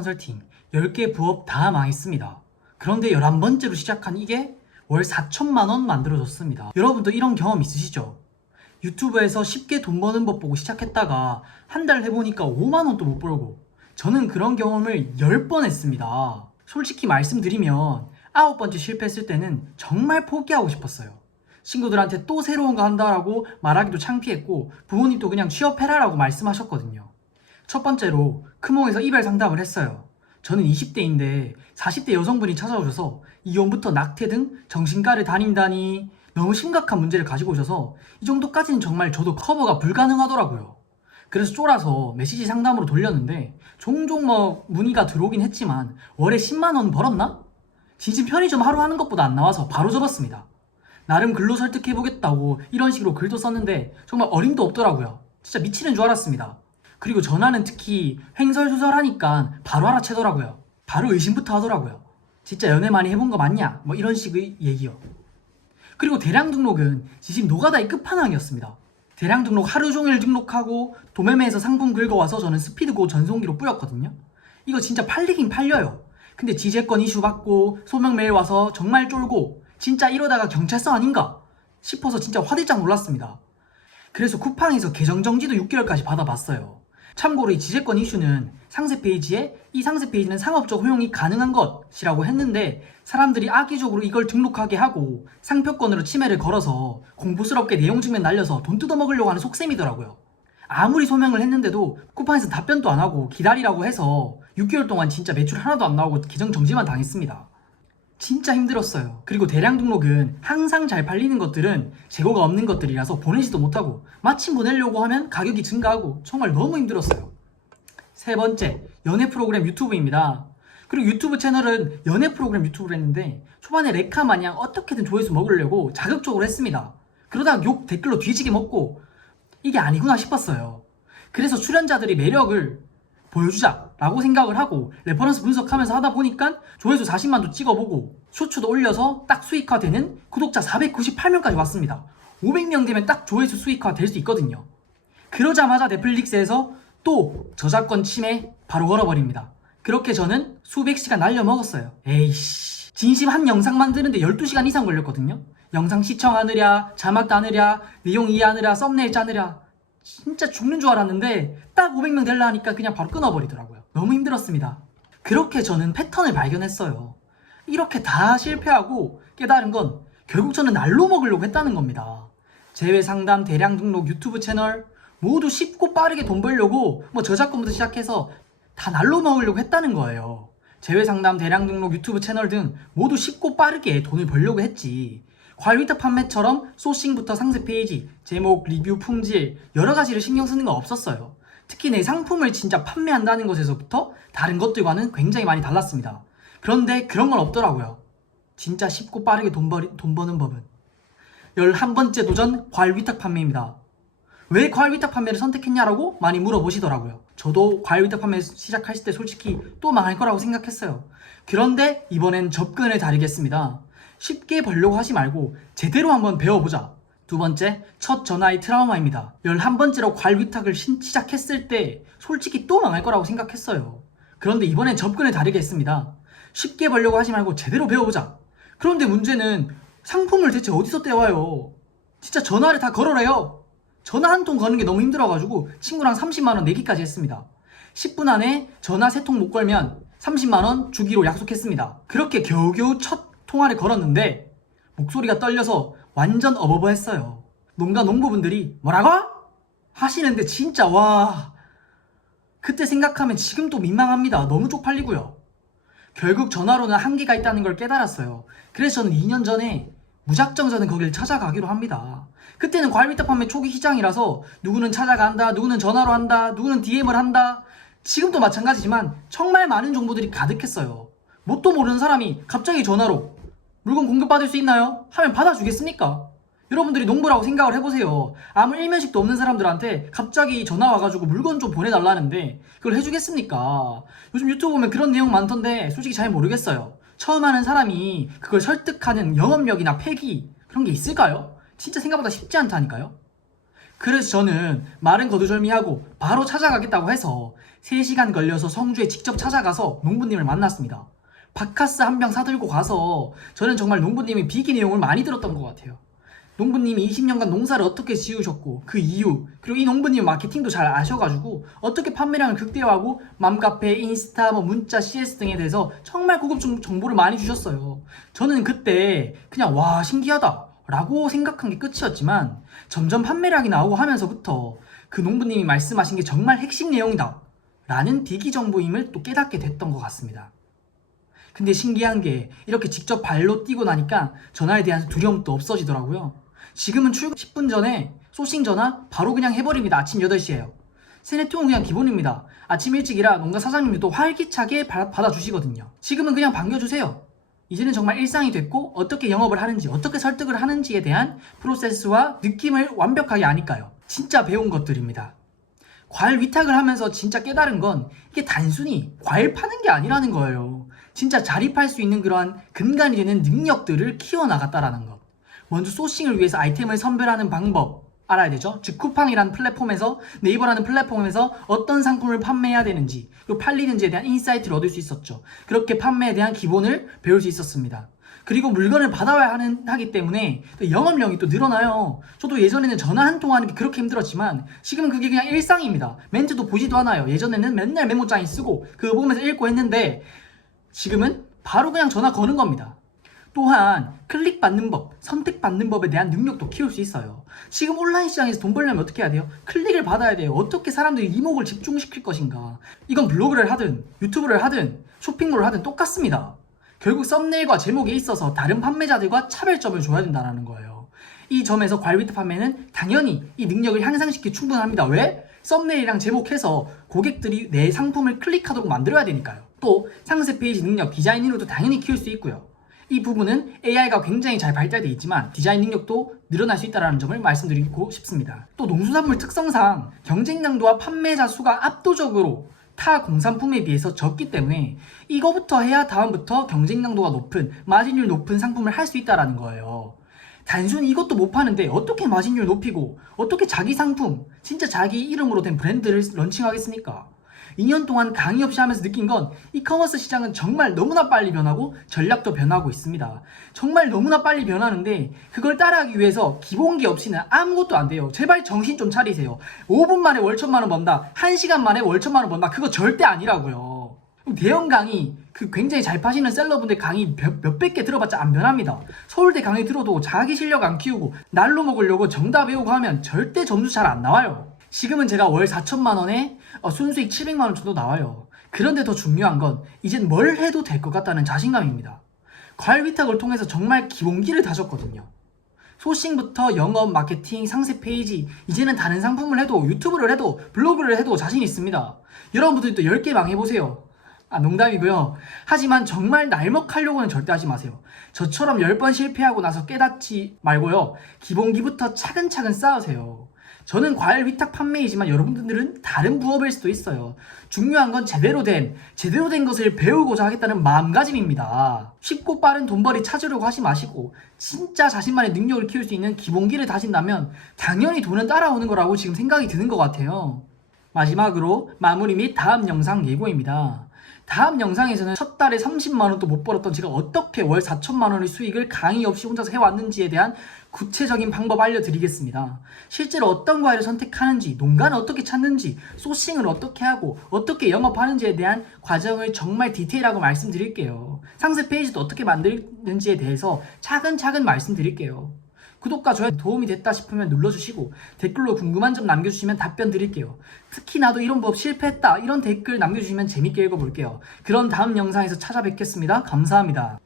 컨설팅 10개 부업 다 망했습니다. 그런데 11번째로 시작한 이게 월 4천만 원 만들어줬습니다. 여러분도 이런 경험 있으시죠? 유튜브에서 쉽게 돈 버는 법 보고 시작했다가 한 달 해보니까 5만 원도 못 벌고, 저는 그런 경험을 10번 했습니다. 솔직히 말씀드리면 9번째 실패했을 때는 정말 포기하고 싶었어요. 친구들한테 또 새로운 거 한다라고 말하기도 창피했고, 부모님도 그냥 취업해라 라고 말씀하셨거든요. 첫 번째로 크몽에서 이별 상담을 했어요. 저는 20대인데 40대 여성분이 찾아오셔서 이혼부터 낙태 등 정신과를 다닌다니 너무 심각한 문제를 가지고 오셔서 이 정도까지는 정말 저도 커버가 불가능하더라고요. 그래서 쫄아서 메시지 상담으로 돌렸는데 종종 문의가 들어오긴 했지만 월에 10만 원 벌었나? 진심 편의점 하루 하는 것보다 안 나와서 바로 접었습니다. 나름 글로 설득해보겠다고 이런 식으로 글도 썼는데 정말 어림도 없더라고요. 진짜 미치는 줄 알았습니다. 그리고 전화는 특히 횡설수설하니까 바로 알아채더라고요. 바로 의심부터 하더라고요. 진짜 연애 많이 해본 거 맞냐? 이런 식의 얘기요. 그리고 대량 등록은 진심 노가다의 끝판왕이었습니다. 대량 등록 하루 종일 등록하고 도매매에서 상품 긁어와서 저는 스피드고 전송기로 뿌렸거든요. 이거 진짜 팔리긴 팔려요. 근데 지재권 이슈 받고 소명 메일 와서 정말 쫄고 진짜 이러다가 경찰서 아닌가 싶어서 진짜 화들짝 놀랐습니다. 그래서 쿠팡에서 계정 정지도 6개월까지 받아봤어요. 참고로 이 지재권 이슈는 상세 페이지에 이 상세 페이지는 상업적 허용이 가능한 것이라고 했는데 사람들이 악의적으로 이걸 등록하게 하고 상표권으로 침해를 걸어서 공부스럽게 내용 증명 날려서 돈 뜯어먹으려고 하는 속셈이더라고요. 아무리 소명을 했는데도 쿠팡에서 답변도 안 하고 기다리라고 해서 6개월 동안 진짜 매출 하나도 안 나오고 계정 정지만 당했습니다. 진짜 힘들었어요. 그리고 대량 등록은 항상 잘 팔리는 것들은 재고가 없는 것들이라서 보내지도 못하고 마침 보내려고 하면 가격이 증가하고 정말 너무 힘들었어요. 세 번째, 연애 프로그램 유튜브입니다. 그리고 유튜브 채널은 연애 프로그램 유튜브를 했는데 초반에 레카 마냥 어떻게든 조회수 먹으려고 자극적으로 했습니다. 그러다가 욕 댓글로 뒤지게 먹고 이게 아니구나 싶었어요. 그래서 출연자들이 매력을 보여주자 라고 생각을 하고 레퍼런스 분석하면서 하다 보니까 조회수 40만도 찍어보고 쇼츠도 올려서 딱 수익화되는 구독자 498명까지 왔습니다. 500명 되면 딱 조회수 수익화 될 수 있거든요. 그러자마자 넷플릭스에서 또 저작권 침해 바로 걸어버립니다. 그렇게 저는 수백 시간 날려먹었어요. 에이씨, 진심 한 영상 만드는데 12시간 이상 걸렸거든요. 영상 시청하느랴, 자막 따느랴, 내용 이해하느랴, 썸네일 짜느랴 진짜 죽는 줄 알았는데 딱 500명 되려 하니까 그냥 바로 끊어버리더라고요. 너무 힘들었습니다. 그렇게 저는 패턴을 발견했어요. 이렇게 다 실패하고 깨달은 건 결국 저는 날로 먹으려고 했다는 겁니다. 제외상담, 대량 등록, 유튜브 채널 모두 쉽고 빠르게 돈 벌려고 저작권부터 시작해서 다 날로 먹으려고 했다는 거예요. 제외상담, 대량 등록, 유튜브 채널 등 모두 쉽고 빠르게 돈을 벌려고 했지. 과일 위탁 판매처럼 소싱부터 상세 페이지, 제목, 리뷰, 품질 여러 가지를 신경 쓰는 건 없었어요. 특히 내 상품을 진짜 판매한다는 것에서부터 다른 것들과는 굉장히 많이 달랐습니다. 그런데 그런 건 없더라고요. 진짜 쉽고 빠르게 돈 버는 법은 11번째 도전 과일 위탁 판매입니다. 왜 과일 위탁 판매를 선택했냐라고 많이 물어보시더라고요. 저도 과일 위탁 판매 시작했을 때 솔직히 또 망할 거라고 생각했어요. 그런데 이번엔 접근을 다르겠습니다. 쉽게 벌려고 하지 말고 제대로 한번 배워보자. 두 번째, 첫 전화의 트라우마입니다. 11번째로 과일 위탁을 시작했을 때 솔직히 또 망할 거라고 생각했어요. 그런데 이번엔 접근을 다르게 했습니다. 쉽게 벌려고 하지 말고 제대로 배워보자. 그런데 문제는 상품을 대체 어디서 떼와요? 진짜 전화를 다 걸어래요. 전화 한 통 거는 게 너무 힘들어가지고 친구랑 30만원 내기까지 했습니다. 10분 안에 전화 3통 못 걸면 30만원 주기로 약속했습니다. 그렇게 겨우겨우 첫 통화를 걸었는데 목소리가 떨려서 완전 어버버했어요. 농가 농부분들이 뭐라고? 하시는데 진짜 와, 그때 생각하면 지금 또 민망합니다. 너무 쪽팔리고요. 결국 전화로는 한계가 있다는 걸 깨달았어요. 그래서 저는 2년 전에 무작정 저는 거기를 찾아가기로 합니다. 그때는 과일 위탁 판매 초기 시장이라서 누구는 찾아간다, 누구는 전화로 한다, 누구는 DM을 한다. 지금도 마찬가지지만 정말 많은 정보들이 가득했어요. 뭣도 모르는 사람이 갑자기 전화로 물건 공급받을 수 있나요? 하면 받아주겠습니까? 여러분들이 농부라고 생각을 해보세요. 아무 일면식도 없는 사람들한테 갑자기 전화 와가지고 물건 좀 보내달라는데 그걸 해주겠습니까? 요즘 유튜브 보면 그런 내용 많던데 솔직히 잘 모르겠어요. 처음 하는 사람이 그걸 설득하는 영업력이나 패기 그런 게 있을까요? 진짜 생각보다 쉽지 않다니까요. 그래서 저는 말은 거두절미하고 바로 찾아가겠다고 해서 3시간 걸려서 성주에 직접 찾아가서 농부님을 만났습니다. 바카스 한 병 사들고 가서 저는 정말 농부님의 비기 내용을 많이 들었던 것 같아요. 농부님이 20년간 농사를 어떻게 지으셨고 그 이유, 그리고 이 농부님 마케팅도 잘 아셔가지고 어떻게 판매량을 극대화하고 맘카페, 인스타, 문자, CS 등에 대해서 정말 고급 정보를 많이 주셨어요. 저는 그때 그냥 와 신기하다 라고 생각한 게 끝이었지만 점점 판매량이 나오고 하면서부터 그 농부님이 말씀하신 게 정말 핵심 내용이다 라는 비기 정보임을 또 깨닫게 됐던 것 같습니다. 근데 신기한 게 이렇게 직접 발로 뛰고 나니까 전화에 대한 두려움도 없어지더라고요. 지금은 출근 10분 전에 소싱 전화 바로 그냥 해버립니다. 아침 8시에요. 세네통은 그냥 기본입니다. 아침 일찍이라 농가 사장님들도 활기차게 받아주시거든요. 지금은 그냥 반겨주세요. 이제는 정말 일상이 됐고 어떻게 영업을 하는지 어떻게 설득을 하는지에 대한 프로세스와 느낌을 완벽하게 아니까요. 진짜 배운 것들입니다. 과일 위탁을 하면서 진짜 깨달은 건 이게 단순히 과일 파는 게 아니라는 거예요. 진짜 자립할 수 있는 그러한 근간이 되는 능력들을 키워나갔다라는 것. 먼저 소싱을 위해서 아이템을 선별하는 방법 알아야 되죠. 즉 쿠팡이라는 플랫폼에서, 네이버라는 플랫폼에서 어떤 상품을 판매해야 되는지, 그리고 팔리는지에 대한 인사이트를 얻을 수 있었죠. 그렇게 판매에 대한 기본을 배울 수 있었습니다. 그리고 물건을 받아와야 하기 때문에 또 영업량이 또 늘어나요. 저도 예전에는 전화 한 통 하는 게 그렇게 힘들었지만 지금은 그게 그냥 일상입니다. 멘트도 보지도 않아요. 예전에는 맨날 메모장에 쓰고 그거 보면서 읽고 했는데 지금은 바로 그냥 전화 거는 겁니다. 또한 클릭받는 법, 선택받는 법에 대한 능력도 키울 수 있어요. 지금 온라인 시장에서 돈 벌려면 어떻게 해야 돼요? 클릭을 받아야 돼요. 어떻게 사람들이 이목을 집중시킬 것인가. 이건 블로그를 하든 유튜브를 하든 쇼핑몰을 하든 똑같습니다. 결국 썸네일과 제목에 있어서 다른 판매자들과 차별점을 줘야 된다는 거예요. 이 점에서 과일 위탁 판매는 당연히 이 능력을 향상시키기 충분합니다. 왜? 썸네일이랑 제목해서 고객들이 내 상품을 클릭하도록 만들어야 되니까요. 또 상세 페이지 능력, 디자인 능력도 당연히 키울 수 있고요. 이 부분은 AI가 굉장히 잘 발달되어 있지만 디자인 능력도 늘어날 수 있다는 점을 말씀드리고 싶습니다. 또 농수산물 특성상 경쟁량도와 판매자 수가 압도적으로 타 공산품에 비해서 적기 때문에 이거부터 해야 다음부터 경쟁량도가 높은, 마진율 높은 상품을 할 수 있다는 거예요. 단순히 이것도 못 파는데 어떻게 마진율 높이고 어떻게 자기 상품, 진짜 자기 이름으로 된 브랜드를 런칭하겠습니까? 2년 동안 강의 없이 하면서 느낀 건 이커머스 시장은 정말 너무나 빨리 변하고 전략도 변하고 있습니다. 정말 너무나 빨리 변하는데 그걸 따라하기 위해서 기본기 없이는 아무것도 안 돼요. 제발 정신 좀 차리세요. 5분 만에 월 1,000만 원 번다. 1시간 만에 월 1,000만 원 번다. 그거 절대 아니라고요. 대형 강의, 그 굉장히 잘 파시는 셀러분들 강의 몇백 개 들어봤자 안 변합니다. 서울대 강의 들어도 자기 실력 안 키우고 날로 먹으려고 정답 외우고 하면 절대 점수 잘 안 나와요. 지금은 제가 월 4천만 원에 순수익 700만 원 정도 나와요. 그런데 더 중요한 건 이젠 뭘 해도 될 것 같다는 자신감입니다. 과일 위탁을 통해서 정말 기본기를 다졌거든요. 소싱부터 영업, 마케팅, 상세 페이지, 이제는 다른 상품을 해도 유튜브를 해도 블로그를 해도 자신 있습니다. 여러분들도 10개 망해보세요. 농담이고요. 하지만 정말 날먹하려고는 절대 하지 마세요. 저처럼 10번 실패하고 나서 깨닫지 말고요. 기본기부터 차근차근 쌓으세요. 저는 과일 위탁 판매이지만 여러분들은 다른 부업일 수도 있어요. 중요한 건 제대로 된 것을 배우고자 하겠다는 마음가짐입니다. 쉽고 빠른 돈벌이 찾으려고 하지 마시고 진짜 자신만의 능력을 키울 수 있는 기본기를 다진다면 당연히 돈은 따라오는 거라고 지금 생각이 드는 것 같아요. 마지막으로 마무리 및 다음 영상 예고입니다. 다음 영상에서는 첫 달에 30만원도 못 벌었던 제가 어떻게 월 4천만 원의 수익을 강의 없이 혼자서 해왔는지에 대한 구체적인 방법 알려드리겠습니다. 실제로 어떤 과일을 선택하는지, 농가는 어떻게 찾는지, 소싱을 어떻게 하고 어떻게 영업하는지에 대한 과정을 정말 디테일하고 말씀드릴게요. 상세 페이지도 어떻게 만드는지에 대해서 차근차근 말씀드릴게요. 구독과 좋아요 도움이 됐다 싶으면 눌러주시고 댓글로 궁금한 점 남겨주시면 답변 드릴게요. 특히 나도 이런 법 실패했다 이런 댓글 남겨주시면 재밌게 읽어볼게요. 그런 다음 영상에서 찾아뵙겠습니다. 감사합니다.